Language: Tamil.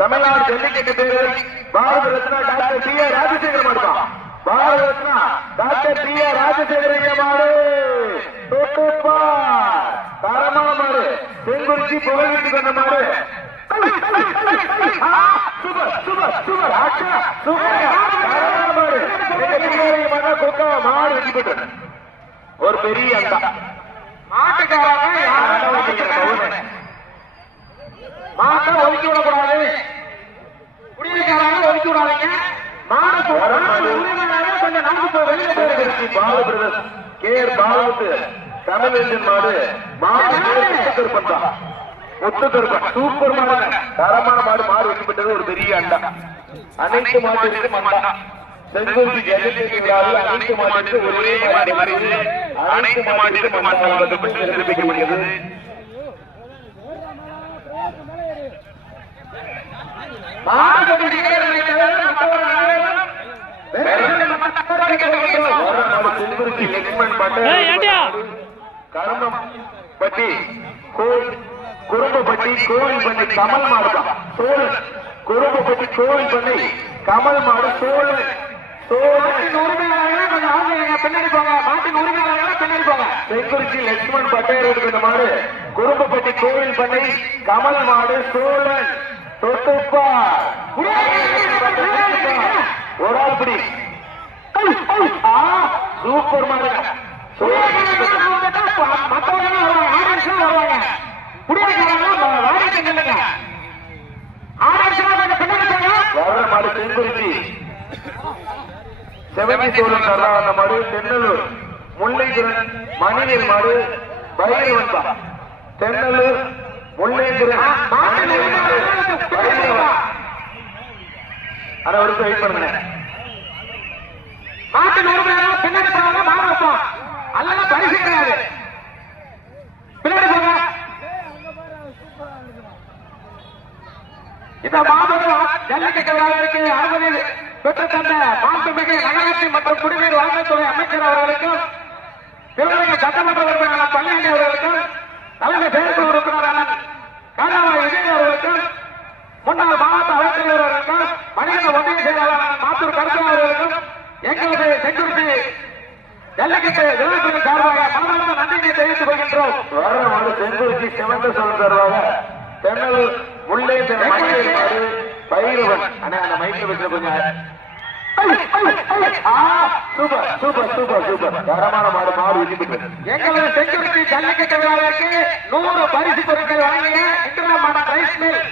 தமிழ்நாடு ஜல்லிக்கட்டு பேரவை Bharat Ratna doctor T R Rajasekara மாடுப்பா. Bharat Ratna doctor T R Rajasekara மாடு தரமான மாடு. செங்குறிச்சி புகழ்விட்டு கொண்ட மாடு. சூப்பர் சூப்பர் சூப்பர் ஆக்ஷா சூப்பர் தரமான மாடு. கொக்கா மாடு வெற்றி பெற்றது. ஒரு பெரிய அண்டா மாட்டுக்காரங்க மாட்டை ஒதுக்கி விடக்கூடாது. குடியிருக்காரங்க ஒதுக்கி விடாதீங்க. கொஞ்சம் நாக்கு வெளியே பாலபிரதர் கே ஆர் பாலமுத்து தமிழ் மாடு மாடு முத்து கருப்பன் சூப்பர் மாடு. தரமான மாடு. மாடு வெட்டப்பட்டது. ஒரு பெரிய அண்டா. அனைத்து மாட்டுக்கும் அண்டா. செங்குறிச்சி ஜல்லிக்கட்டு விழாவில் அனைத்து மாட்டுக்கு ஒரே மாடு. அனைத்து மாட்டுக்கும் சிறப்பிக்கப்படுகிறது. கரும்பப்பட்டி குறும்பப்பட்டி கோவில் பண்ணை கமல் மாடு சோழன். குறும்பப்பட்டி கோவில் பண்ணை கமல் மாடு சோழன். செங்குறிச்சி லட்சுமண் பட்டையர் மாடு குறும்பப்பட்டி கோவில் பண்ணை கமல் மாடு சோழன். தொட்டுப்பா ஒரு ஆள் பிடி. சூப்பர் மாடு. மாடு செங்குறிச்சி செவந்தி சோழன் சரதான மாடு தென்னலூர் முல்லைந்திரன் மணிநீர் மாடு பைரவன் பா. தென்னலூர் முல்லைந்திரன் அரை வருஷம் வெயிட் பண்ணுங்க. மாட்டு பின்னாடி போனாலும் மாடு வைப்போம். அல்லது பரிசு கிடையாது. பின்னாடி போங்க. இந்த மாபெரும் ஜல்லிக்கட்டு விழாவிற்கு அனுமதி பெற்று தந்த மாண்புமிகு நகராட்சி மற்றும் குடிநீர் வழங்கத்துறை அமைச்சர் அவர்களுக்கும் திருநெல்வேலி சட்டமன்ற உறுப்பினர் பழனியாண்டி அவர்களுக்கும் தலைமை செயற்குழு உறுப்பினரான காராவாய் விஜய் அவர்களுக்கும் முன்னாள் மாவட்ட அமைச்சர் அவர்களுக்கும் மனித ஒன்றிய செயலாளர் மாத்தூர் கருத்து அவர்களுக்கும் எங்களது செங்குறிச்சி ஜல்லிக்கட்டு விழாக்களின் சார்பாக மனமார்ந்த நன்றியை தெரிவித்துக் கொள்கின்றோம். செங்குறிச்சி சிவந்த சோழன் சார்பாக தென்னலூர் முல்லை பைரவன் அந்த மைக்கில் வச்சு கொஞ்சம் சூப்பர் சூப்பர் சூப்பர் சூப்பர் தரமான மாடு. மாடு வெற்றி. எங்களது செங்குறிச்சி ஜல்லிக்கட்டு விழாவிற்கு 100 பரிசு பொருட்கள் வழங்கிய இன்டர்நேஷனல் ரைஸ் மில்